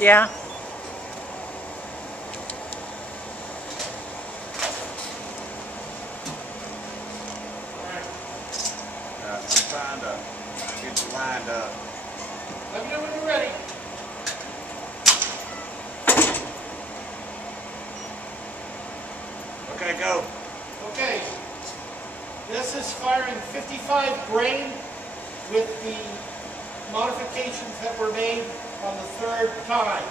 Yeah. I'm trying to get you lined up. Let me know when you're ready. Okay, go. Okay. This is firing 55 grain with the modifications that were made on the third time.